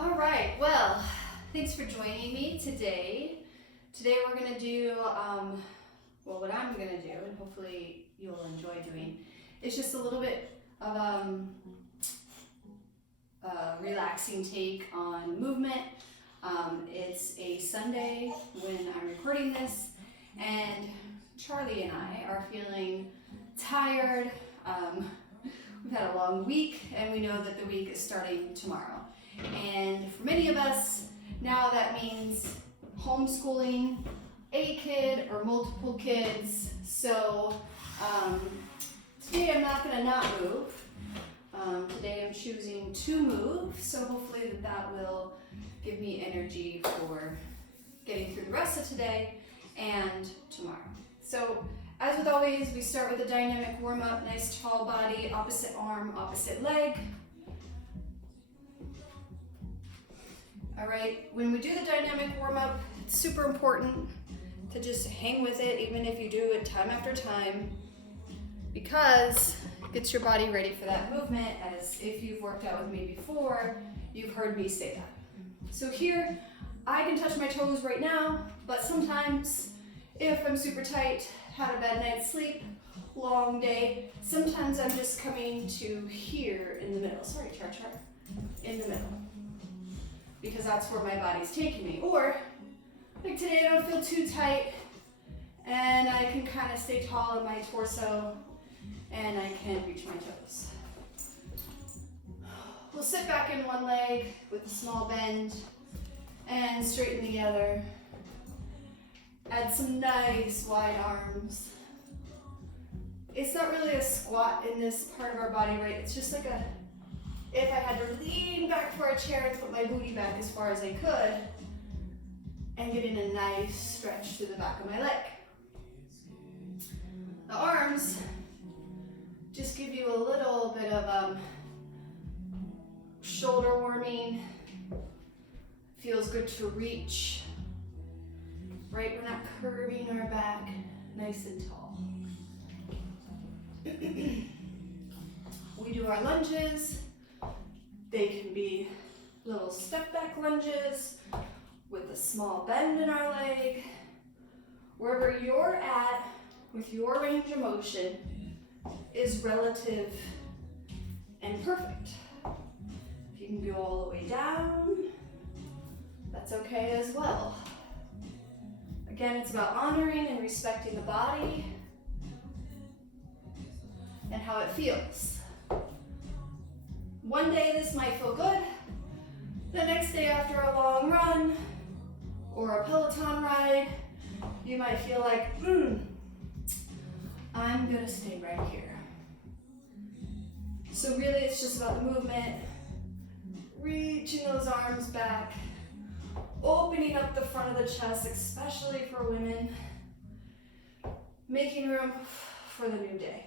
All right, well, thanks for joining me today. Today we're going to do, what I'm going to do, and hopefully you'll enjoy doing, is just a little bit of a relaxing take on movement. It's a Sunday when I'm recording this, and Charlie and I are feeling tired. We've had a long week, and we know that the week is starting tomorrow. And for many of us, now that means homeschooling a kid or multiple kids. So today I'm not going to not move. Today I'm choosing to move, so hopefully that will give me energy for getting through the rest of today and tomorrow. So as with always, we start with a dynamic warm-up, nice tall body, opposite arm, opposite leg. All right, when we do the dynamic warm-up, it's super important to just hang with it, even if you do it time after time, because it gets your body ready for that movement. As if you've worked out with me before, you've heard me say that. So here, I can touch my toes right now, but sometimes if I'm super tight, had a bad night's sleep, long day, sometimes I'm just coming to here in the middle. Sorry, Char, in the middle. Because that's where my body's taking me. Or, like today I don't feel too tight, and I can kind of stay tall in my torso, and I can reach my toes. We'll sit back in one leg with a small bend, and straighten the other. Add some nice wide arms. It's not really a squat in this part of our body, right? It's just like a, if I had to lean back for a chair and put my booty back as far as I could, and get in a nice stretch through the back of my leg. The arms just give you a little bit of shoulder warming. Feels good to reach. Right, we're not curving our back, nice and tall. We do our lunges. They can be little step back lunges with a small bend in our leg. Wherever you're at with your range of motion is relative and perfect. If you can go all the way down, that's okay as well. Again, it's about honoring and respecting the body and how it feels. One day this might feel good. The next day after a long run or a Peloton ride, you might feel like, I'm gonna stay right here. So really it's just about the movement, reaching those arms back, opening up the front of the chest, especially for women, making room for the new day.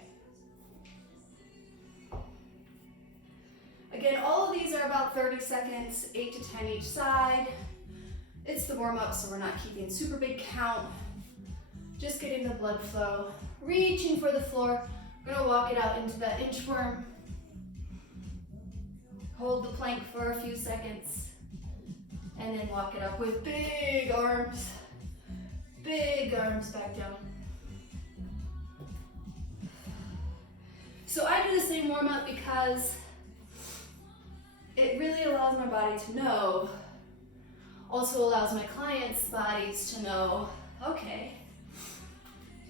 Again, all of these are about 30 seconds, 8 to 10 each side. It's the warm-up, so we're not keeping super big count. Just getting the blood flow, reaching for the floor. I'm gonna walk it out into that inchworm. Hold the plank for a few seconds, and then walk it up with big arms back down. So I do the same warm-up because it really allows my body to know, also allows my clients' bodies to know, okay,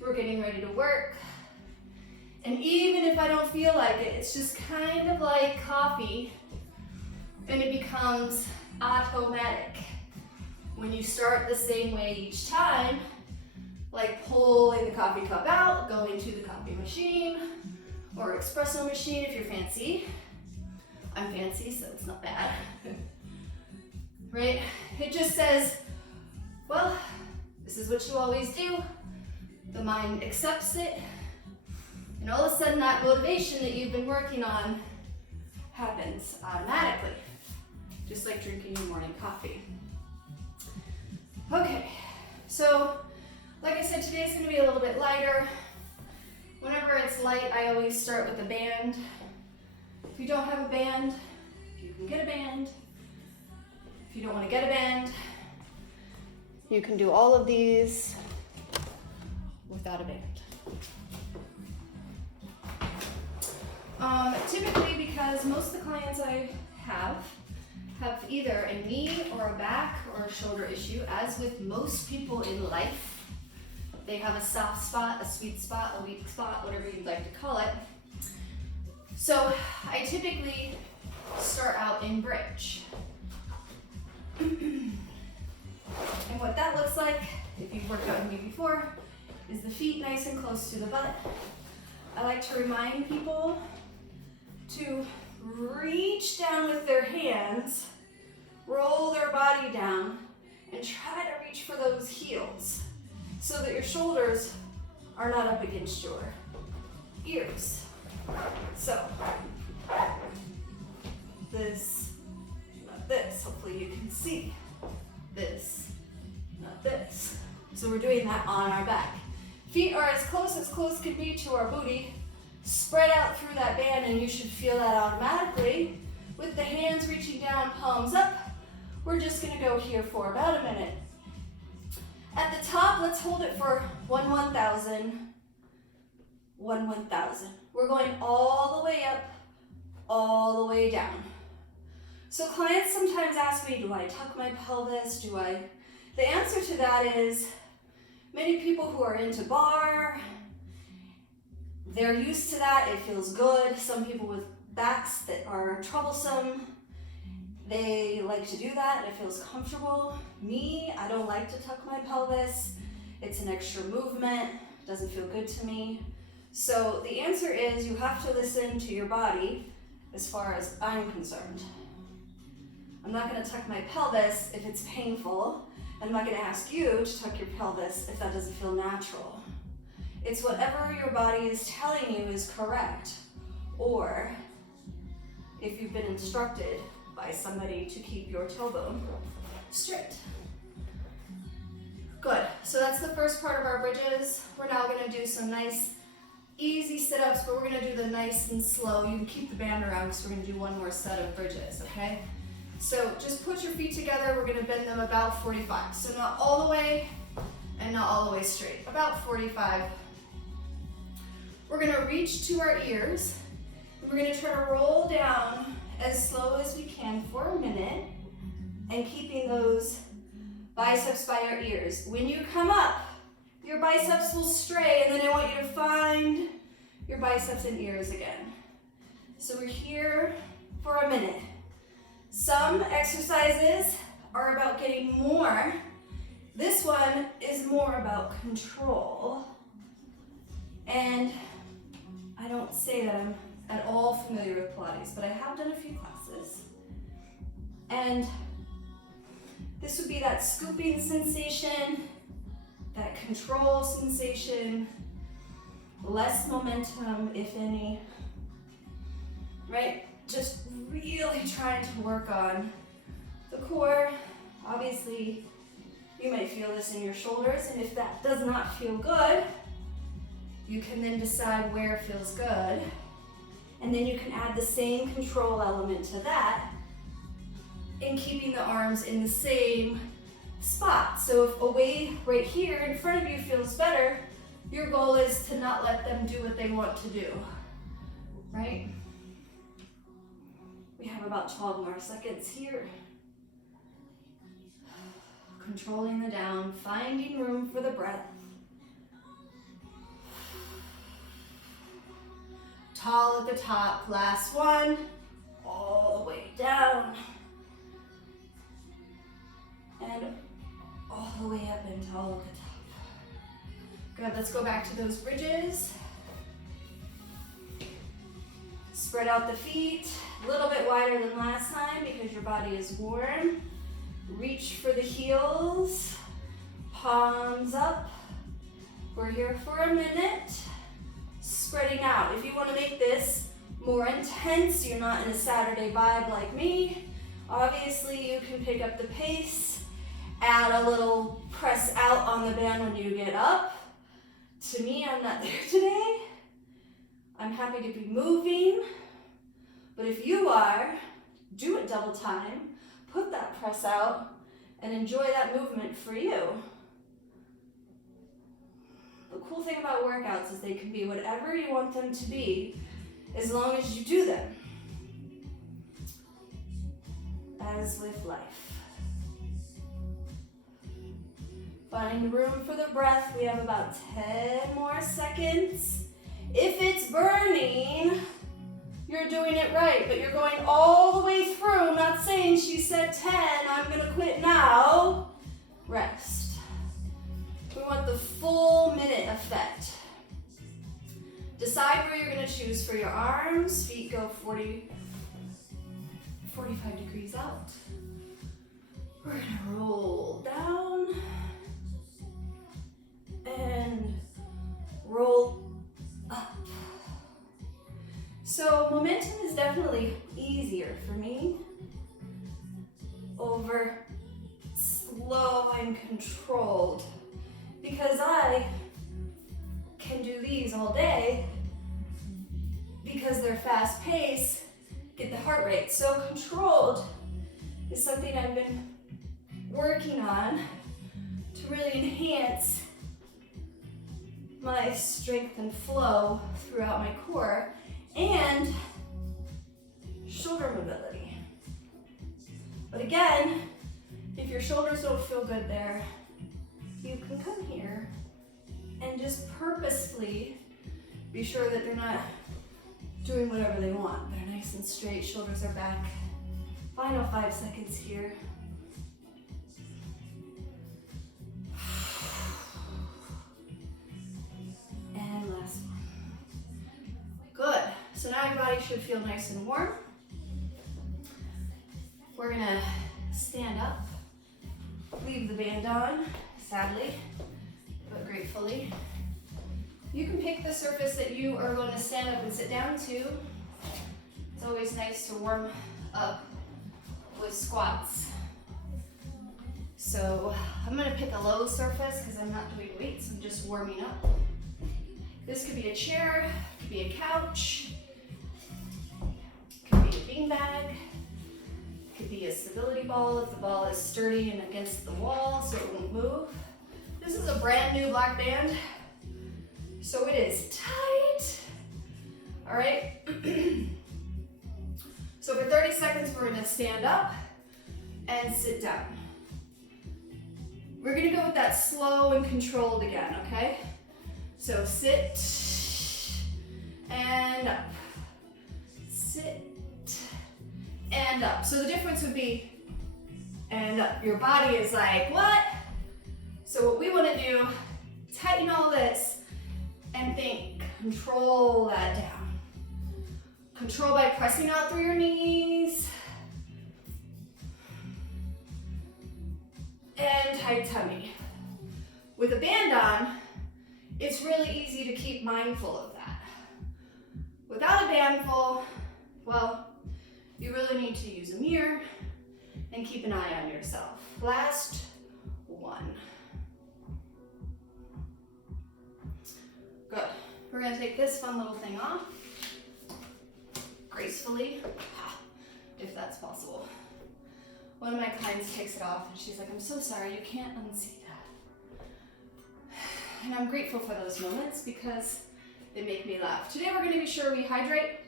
we're getting ready to work. And even if I don't feel like it, it's just kind of like coffee, and it becomes automatic. When you start the same way each time, like pulling the coffee cup out, going to the coffee machine, or espresso machine if you're fancy. I'm fancy, so it's not bad. Right? It just says, well, this is what you always do. The mind accepts it, and all of a sudden that motivation that you've been working on happens automatically, just like drinking your morning coffee. Okay, so like I said, today's gonna be a little bit lighter. Whenever it's light, I always start with a band. If you don't have a band, you can get a band. If you don't want to get a band, you can do all of these without a band. Typically, because most of the clients I have either a knee or a back or a shoulder issue, as with most people in life, they have a soft spot, a sweet spot, a weak spot, whatever you'd like to call it. So I typically start out in bridge. And what that looks like, if you've worked out with me before, is the feet nice and close to the butt. I like to remind people to reach down with their hands, roll their body down, and try to reach for those heels so that your shoulders are not up against your ears. So, this, not this, hopefully you can see. This, not this. So we're doing that on our back. Feet are as close can be to our booty. Spread out through that band, and you should feel that automatically. With the hands reaching down, palms up, we're just gonna go here for about a minute. At the top, let's hold it for 1,000, 1,000. We're going all the way up, all the way down. So clients sometimes ask me, do I tuck my pelvis? The answer to that is, many people who are into bar, they're used to that, it feels good. Some people with backs that are troublesome, they like to do that, it feels comfortable. Me, I don't like to tuck my pelvis. It's an extra movement, doesn't feel good to me. So the answer is you have to listen to your body as far as I'm concerned. I'm not gonna tuck my pelvis if it's painful. I'm not gonna ask you to tuck your pelvis if that doesn't feel natural. It's whatever your body is telling you is correct, or if you've been instructed by somebody to keep your tailbone straight. Good, so that's the first part of our bridges. We're now gonna do some nice, easy sit-ups, but we're gonna do them nice and slow. You can keep the band around because we're gonna do one more set of bridges, okay? So just put your feet together. We're gonna bend them about 45. So not all the way and not all the way straight, about 45. We're gonna reach to our ears. We're gonna try to roll down as slow as we can for a minute and keeping those biceps by our ears. When you come up, your biceps will stray, and then I want you to find your biceps and ears again. So we're here for a minute. Some exercises are about getting more. This one is more about control. And I don't say that I'm at all familiar with Pilates, but I have done a few classes. And this would be that scooping sensation, that control sensation, less momentum, if any, right? Just really trying to work on the core. Obviously, you might feel this in your shoulders, and if that does not feel good, you can then decide where feels good, and then you can add the same control element to that in keeping the arms in the same spot. So if a weight right here in front of you feels better, your goal is to not let them do what they want to do, right? We have about 12 more seconds here. Controlling the down, finding room for the breath. Tall at the top, last one, all the way down. And all the way up and tall at the top. Good, let's go back to those bridges. Spread out the feet, a little bit wider than last time because your body is warm. Reach for the heels, palms up. We're here for a minute. Spreading out. If you want to make this more intense, you're not in a Saturday vibe like me, obviously you can pick up the pace, add a little press out on the band when you get up. To me, I'm not there today. I'm happy to be moving, but if you are, do it double time. put that press out and enjoy that movement for you. The cool thing about workouts is they can be whatever you want them to be as long as you do them. As with life. Find room for the breath. We have about 10 more seconds. If it's burning, you're doing it right, but you're going all the way through. I'm not saying she said 10, I'm gonna quit now. Rest. We want the full minute effect. Decide where you're gonna choose for your arms. Feet go 45 degrees out. We're gonna roll down and roll up. So momentum is definitely easier for me over slow and controlled because I can do these all day because they're fast paced, get the heart rate. So controlled is something I've been working on to really enhance my strength and flow throughout my core and shoulder mobility. But again, if your shoulders don't feel good there, you can come here and just purposefully be sure that they're not doing whatever they want. They're nice and straight, shoulders are back. Final 5 seconds here. And last one. Good. So now your body should feel nice and warm. We're gonna stand up, leave the band on, sadly, but gratefully. You can pick the surface that you are going to stand up and sit down to. It's always nice to warm up with squats. So I'm gonna pick a low surface because I'm not doing weights, I'm just warming up. This could be a chair, could be a couch, could be a beanbag, could be a stability ball if the ball is sturdy and against the wall so it won't move. This is a brand new black band, so it is tight. All right. So for 30 seconds, we're gonna stand up and sit down. We're gonna go with that slow and controlled again, okay? So sit and up, sit and up. So the difference would be, and up. Your body is like, what? So what we wanna do, tighten all this and think, control that down. Control by pressing out through your knees. And tight tummy. With a band on, it's really easy to keep mindful of that. Without a bandful, well, you really need to use a mirror and keep an eye on yourself. Last one. Good. We're gonna take this fun little thing off, gracefully, if that's possible. One of my clients takes it off and she's like, I'm so sorry, you can't unsee that. And I'm grateful for those moments because they make me laugh. Today we're gonna be sure we hydrate.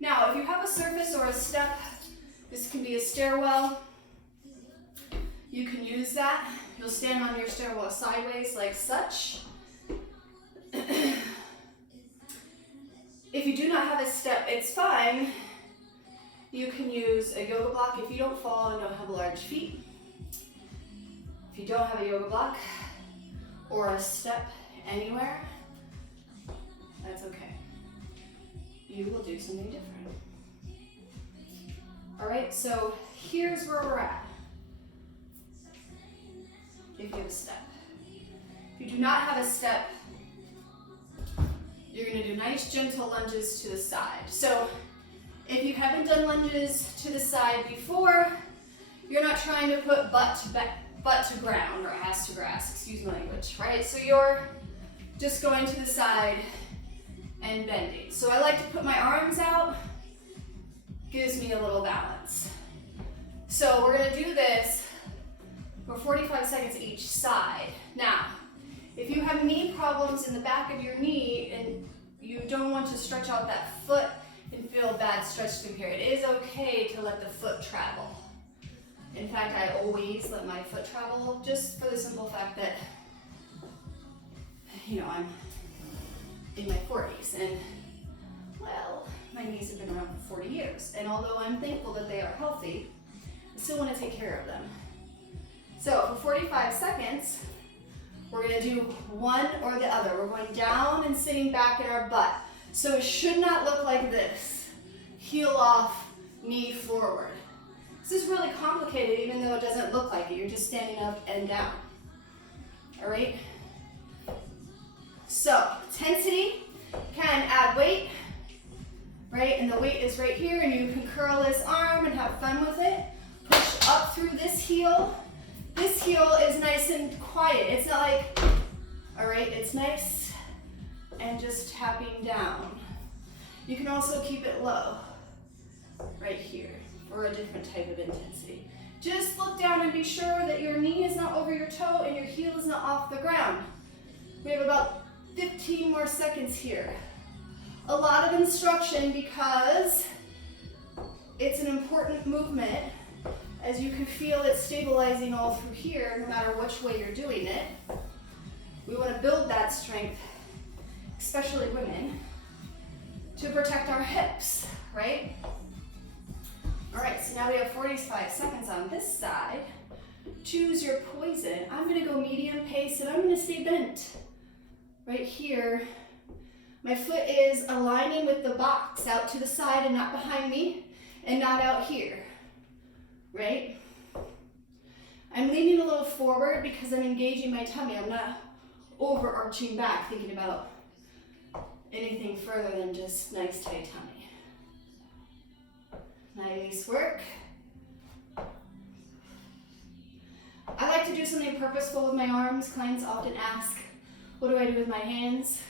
Now, if you have a surface or a step, this can be a stairwell, you can use that. You'll stand on your stairwell sideways like such. If you do not have a step, it's fine. You can use a yoga block if you don't fall and don't have large feet. If you don't have a yoga block or a step anywhere, that's okay. You will do something different. All right, so here's where we're at. If you have a step. If you do not have a step, you're gonna do nice gentle lunges to the side. So if you haven't done lunges to the side before, you're not trying to put butt to ground or ass to grass, excuse my language, right? So you're just going to the side and bending. So I like to put my arms out, gives me a little balance. So we're gonna do this for 45 seconds each side. Now, if you have knee problems in the back of your knee and you don't want to stretch out that foot and feel a bad stretch through here, it is okay to let the foot travel. In fact, I always let my foot travel, just for the simple fact that, you know, I'm in my 40s and, well, my knees have been around for 40 years. And although I'm thankful that they are healthy, I still want to take care of them. So for 45 seconds, we're gonna do one or the other. We're going down and sitting back in our butt. So it should not look like this. Heel off, knee forward. This is really complicated even though it doesn't look like it. You're just standing up and down. All right? So, intensity, can add weight, right? And the weight is right here and you can curl this arm and have fun with it. Push up through this heel. This heel is nice and quiet. It's not like, all right, it's nice and just tapping down. You can also keep it low, right here, for a different type of intensity. Just look down and be sure that your knee is not over your toe and your heel is not off the ground. We have about 15 more seconds here. A lot of instruction because it's an important movement. As you can feel it stabilizing all through here, no matter which way you're doing it. We want to build that strength, especially women, to protect our hips, right? All right, so now we have 45 seconds on this side. Choose your poison. I'm gonna go medium pace and I'm gonna stay bent. Right here, my foot is aligning with the box out to the side and not behind me and not out here. Right? I'm leaning a little forward because I'm engaging my tummy. I'm not overarching back thinking about anything further than just nice tight tummy. Nice work. I like to do something purposeful with my arms. Clients often ask, what do I do with my hands?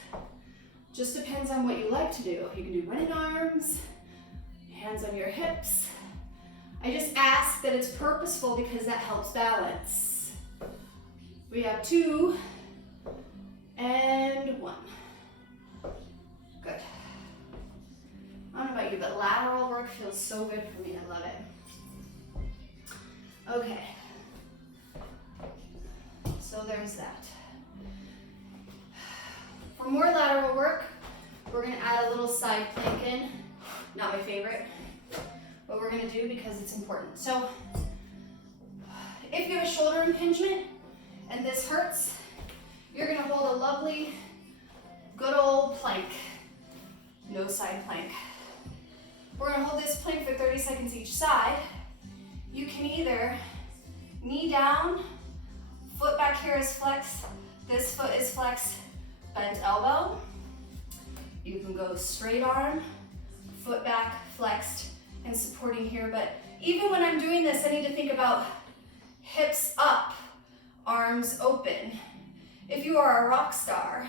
Just depends on what you like to do. You can do running arms, hands on your hips. I just ask that it's purposeful because that helps balance. We have 2 and 1. Good. I don't know about you, but lateral work feels so good for me. I love it. Okay. So there's that. For more lateral work, we're going to add a little side plank in. Not my favorite. What we're going to do because it's important. So if you have a shoulder impingement and this hurts, you're going to hold a lovely, good old plank. No side plank. We're going to hold this plank for 30 seconds each side. You can either knee down, foot back here is flexed, this foot is flexed, bent elbow. You can go straight arm, foot back, flexed, and supporting here, but even when I'm doing this, I need to think about hips up, arms open. If you are a rock star,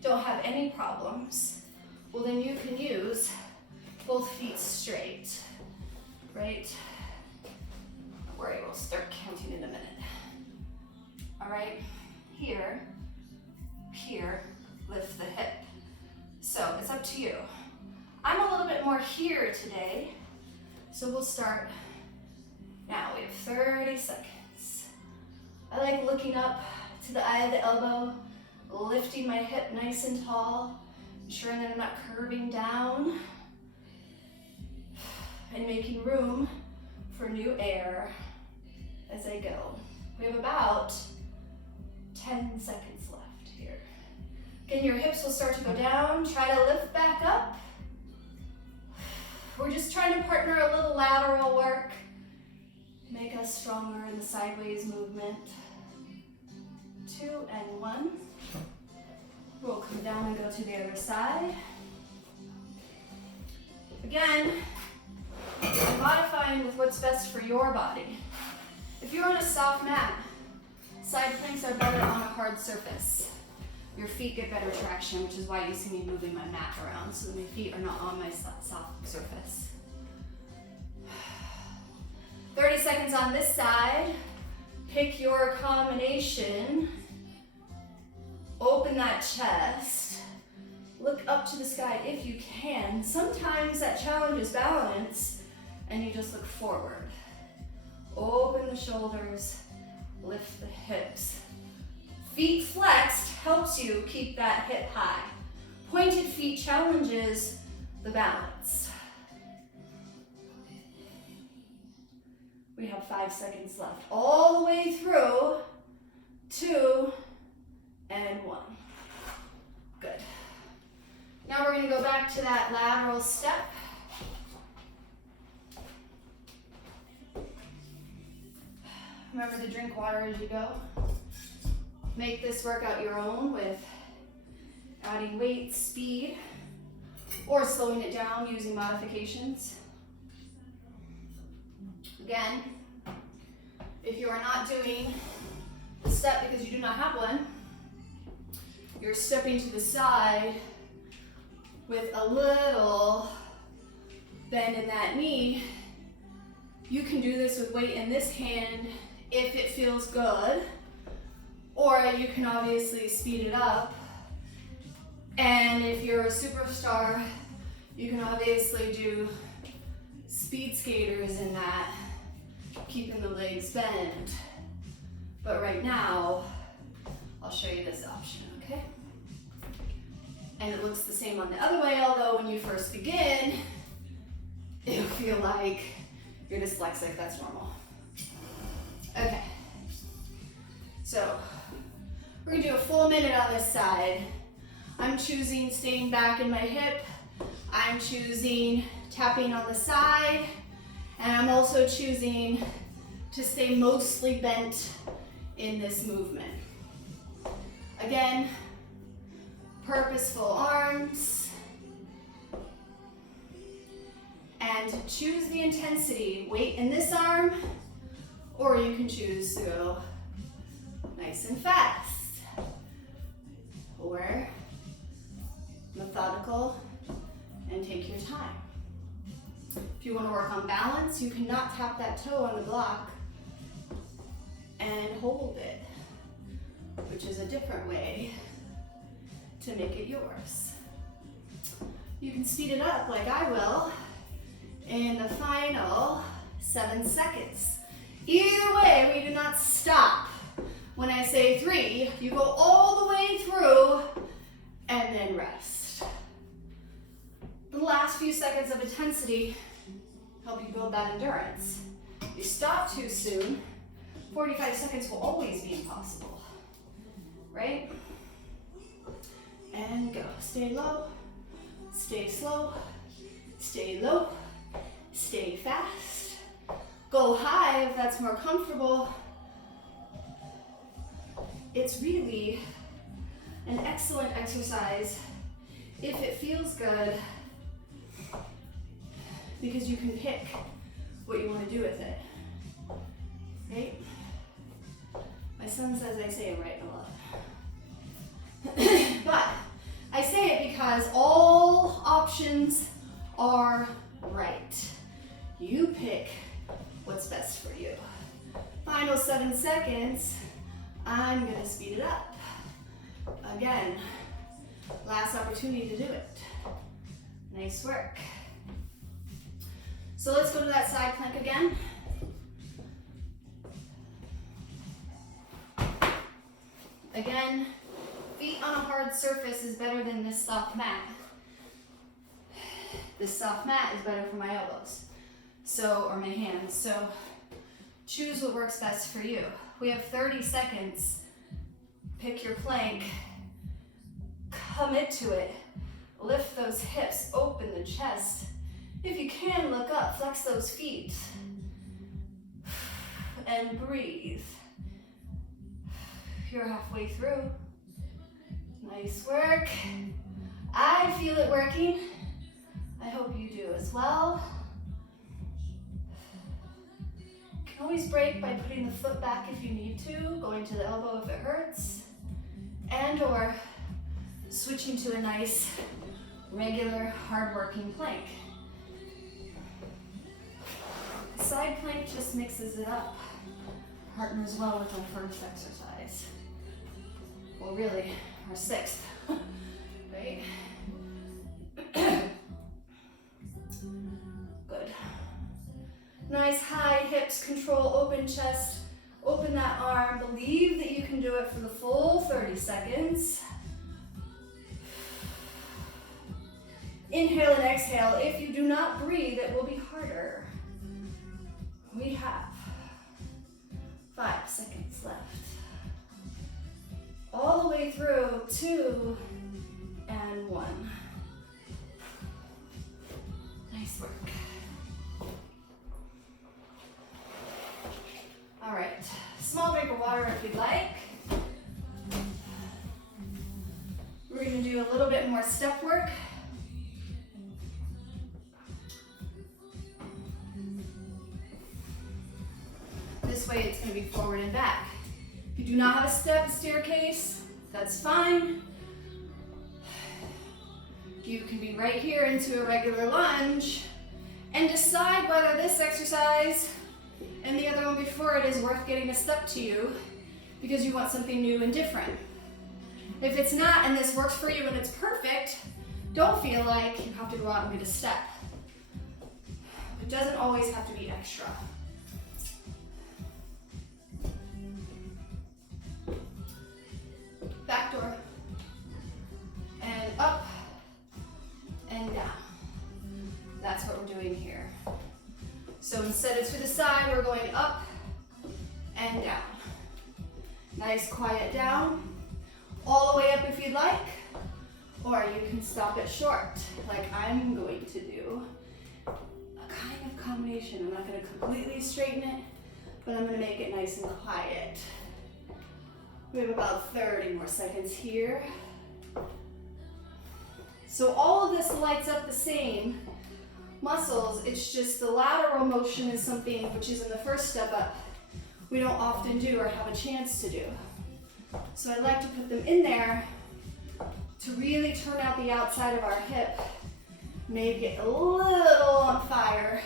don't have any problems, well then you can use both feet straight, right? Don't worry, we'll start counting in a minute. All right, here, lift the hip. So it's up to you. I'm a little bit more here today, so we'll start now. We have 30 seconds. I like looking up to the eye of the elbow, lifting my hip nice and tall, ensuring that I'm not curving down, and making room for new air as I go. We have about 10 seconds left here. Again, your hips will start to go down. Try to lift back up. We're just trying to partner a little lateral work, make us stronger in the sideways movement. 2 and 1. We'll come down and go to the other side. Again, modifying with what's best for your body. If you're on a soft mat, side planks are better on a hard surface. your feet get better traction, which is why you see me moving my mat around, so my feet are not on my soft surface. 30 seconds on this side. Pick your combination. Open that chest. Look up to the sky if you can. Sometimes that challenges balance and you just look forward. Open the shoulders, lift the hips. Feet flexed helps you keep that hip high. Pointed feet challenges the balance. We have 5 seconds left. All the way through. 2 and 1. Good. Now we're going to go back to that lateral step. Remember to drink water as you go. Make this workout your own with adding weight, speed, or slowing it down using modifications. Again, if you are not doing the step because you do not have one, you're stepping to the side with a little bend in that knee. You can do this with weight in this hand if it feels good, or you can obviously speed it up. And if you're a superstar, you can obviously do speed skaters in that, keeping the legs bent. But right now, I'll show you this option, okay? And it looks the same on the other way, although when you first begin, it'll feel like you're dyslexic. That's normal. Okay. So, we're gonna do a full minute on this side. I'm choosing staying back in my hip. I'm choosing tapping on the side. And I'm also choosing to stay mostly bent in this movement. Again, purposeful arms. And choose the intensity. Weight in this arm, or you can choose to go nice and fast, or methodical and take your time. If you want to work on balance, you cannot tap that toe on the block and hold it, which is a different way to make it yours. You can speed it up like I will in the final 7 seconds. Either way, we do not stop. When I say 3, you go all the way through and then rest. The last few seconds of intensity help you build that endurance. If you stop too soon, 45 seconds will always be impossible, right? And go. Stay low, stay slow, stay low, stay fast. Go high if that's more comfortable. It's really an excellent exercise if it feels good, because you can pick what you want to do with it, right? My son says I say it right a lot. But I say it because all options are right. You pick what's best for you. Final 7 seconds, I'm gonna speed it up. Again, last opportunity to do it. Nice work. So let's go to that side plank again. Again, feet on a hard surface is better than this soft mat. This soft mat is better for my elbows, or my hands. So choose what works best for you. We have 30 seconds. Pick your plank, commit to it. Lift those hips, open the chest. If you can, look up, flex those feet. And breathe. You're halfway through. Nice work. I feel it working. I hope you do as well. You can always break by putting the foot back if you need to, going to the elbow if it hurts, and or switching to a nice, regular, hard-working plank. Side plank just mixes it up. Partners well with our first exercise. Well, really, our sixth, right? Good. Nice high hips, control, open chest, open that arm. Believe that you can do it for the full 30 seconds. Inhale and exhale. If you do not breathe, it will be harder. We have 5 seconds left. All the way through, 2 and 1. Nice work. All right, small drink of water if you'd like. We're gonna do a little bit more step work. This way it's going to be forward and back. If you do not have a staircase, that's fine. You can be right here into a regular lunge and decide whether this exercise and the other one before it is worth getting a step to you because you want something new and different. If it's not and this works for you and it's perfect, don't feel like you have to go out and get a step. It doesn't always have to be extra. Back door, and up, and down. That's what we're doing here. So instead of to the side, we're going up and down. Nice quiet down, all the way up if you'd like, or you can stop it short, like I'm going to do. A kind of combination. I'm not going to completely straighten it, but I'm going to make it nice and quiet. We have about 30 more seconds here. So all of this lights up the same muscles, it's just the lateral motion is something which is in the first step up we don't often do or have a chance to do. So I like to put them in there to really turn out the outside of our hip, maybe get a little on fire,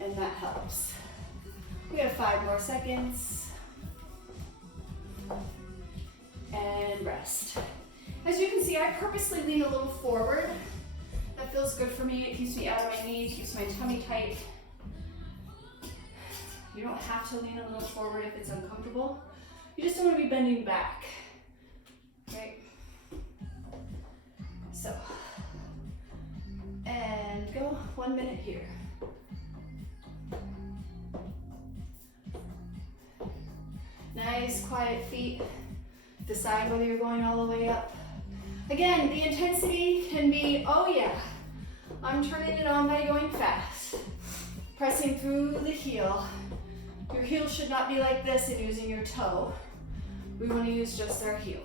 and that helps. We have 5 more seconds. And rest. As you can see, I purposely lean a little forward. That feels good for me. It keeps me out of my knees, keeps my tummy tight. You don't have to lean a little forward if it's uncomfortable. You just don't want to be bending back, right? So, and go 1 minute here. Nice, quiet feet. Decide whether you're going all the way up. Again, the intensity can be, oh yeah, I'm turning it on by going fast. Pressing through the heel. Your heel should not be like this and using your toe. We want to use just our heel.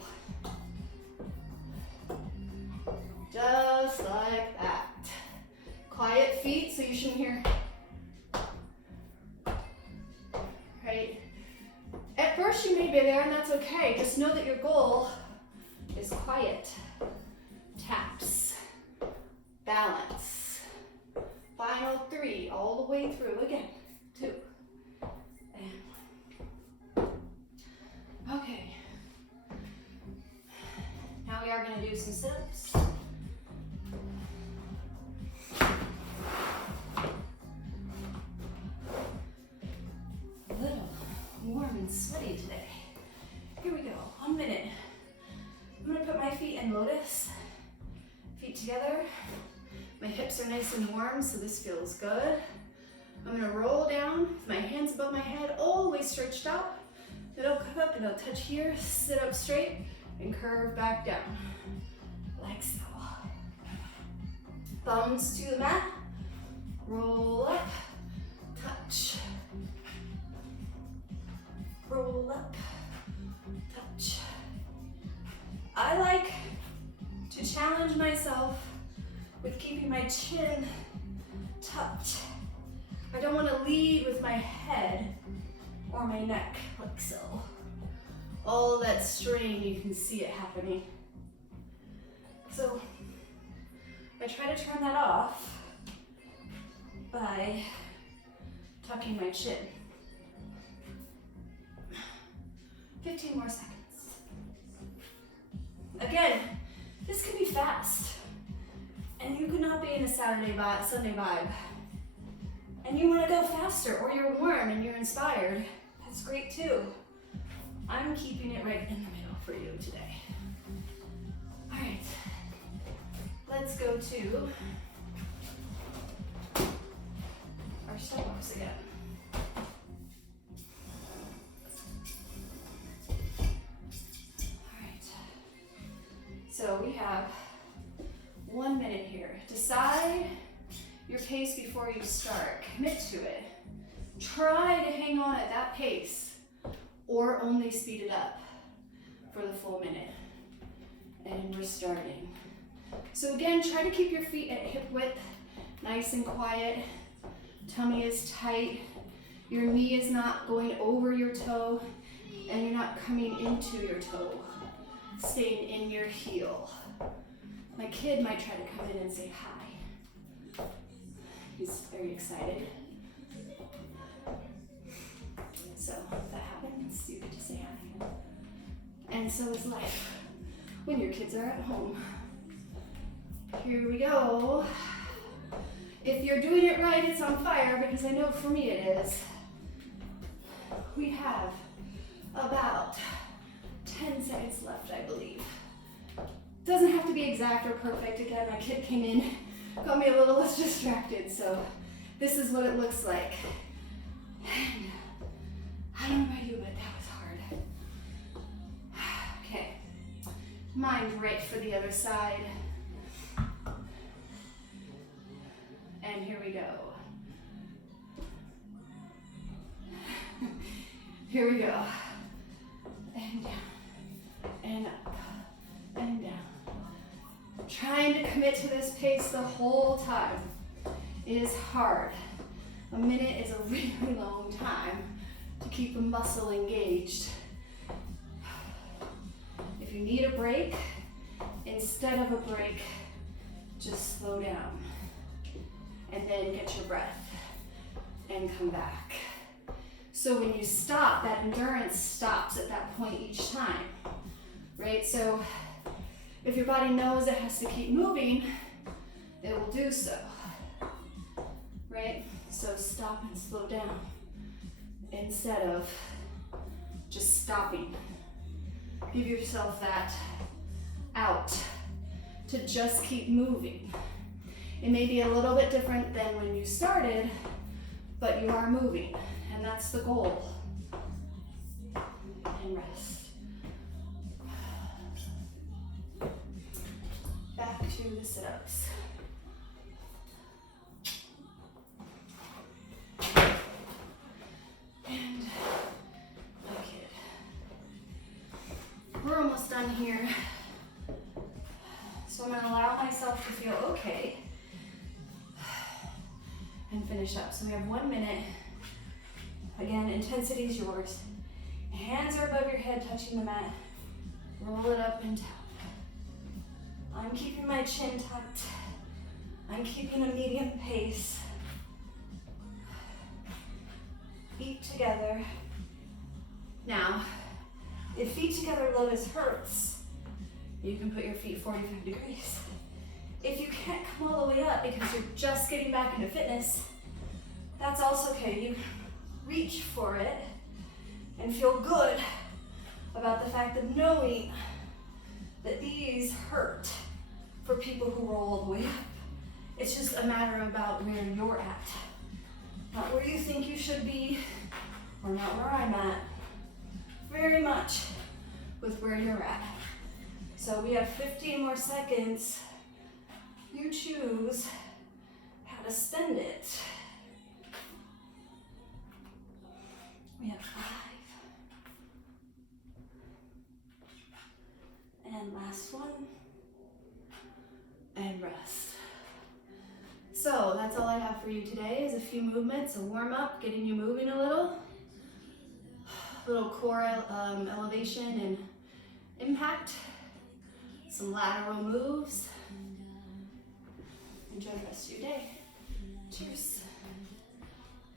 Just like that. Quiet feet, so you shouldn't hear. Right? At first you may be there and that's okay. Just know that your goal is quiet. Taps. Balance. Final 3, all the way through. Again, 2 and 1. Okay. Now we are going to do some sit-ups. A little warm and sweaty today. Here we go, 1 minute. I'm gonna put my feet in lotus, feet together. My hips are nice and warm, so this feels good. I'm gonna roll down with my hands above my head, all the way stretched out. It'll come up and it'll touch here, sit up straight, and curve back down, like so. Thumbs to the mat, roll up, touch. Roll up, touch. I like to challenge myself with keeping my chin tucked. I don't want to lead with my head or my neck, like so. All of that strain, you can see it happening. So I try to turn that off by tucking my chin. 15 more seconds. Again, this can be fast. And you could not be in a Sunday vibe. And you want to go faster, or you're warm and you're inspired. That's great too. I'm keeping it right in the middle for you today. All right, let's go to our step ups again. All right, so we have 1 minute here. Decide your pace before you start. Commit to it. Try to hang on at that pace or only speed it up for the full minute. And we're starting. So again, try to keep your feet at hip width, nice and quiet. Tummy is tight. Your knee is not going over your toe and you're not coming into your toe. Staying in your heel. My kid might try to come in and say hi. He's very excited. So if that happens, you get to say hi. And so is life when your kids are at home. Here we go. If you're doing it right, it's on fire, because I know for me it is. We have about 10 seconds left, I believe. Doesn't have to be exact or perfect. Again, my kid came in, got me a little less distracted, so this is what it looks like. And I don't know about you, but that was hard. Okay, mind right for the other side. And here we go. Here we go. And down, and up, and down. Trying to commit to this pace the whole time is hard. A minute is a really long time to keep a muscle engaged. If you need a break, instead of a break, just slow down. And then get your breath and come back. So when you stop, that endurance stops at that point each time, right? So if your body knows it has to keep moving, it will do so, right? So stop and slow down instead of just stopping. Give yourself that out to just keep moving. It may be a little bit different than when you started, but you are moving, and that's the goal. And rest. Back to the sit-ups. And my kid. We're almost done here. So I'm going to allow myself to feel okay and finish up. So we have 1 minute. Again, intensity is yours. Hands are above your head, touching the mat. Roll it up and down. I'm keeping my chin tucked. I'm keeping a medium pace. Feet together. Now, if feet together lotus hurts, you can put your feet 45 degrees. If you can't come all the way up because you're just getting back into fitness, that's also okay. You reach for it and feel good about the fact of knowing that these hurt for people who roll all the way up. It's just a matter about where you're at. Not where you think you should be, or not where I'm at. Very much with where you're at. So we have 15 more seconds. You choose how to spend it. We have 5. And last one. And rest. So that's all I have for you today is a few movements, a warm up, getting you moving a little core elevation and impact. some lateral moves. Enjoy the rest of your day. Cheers.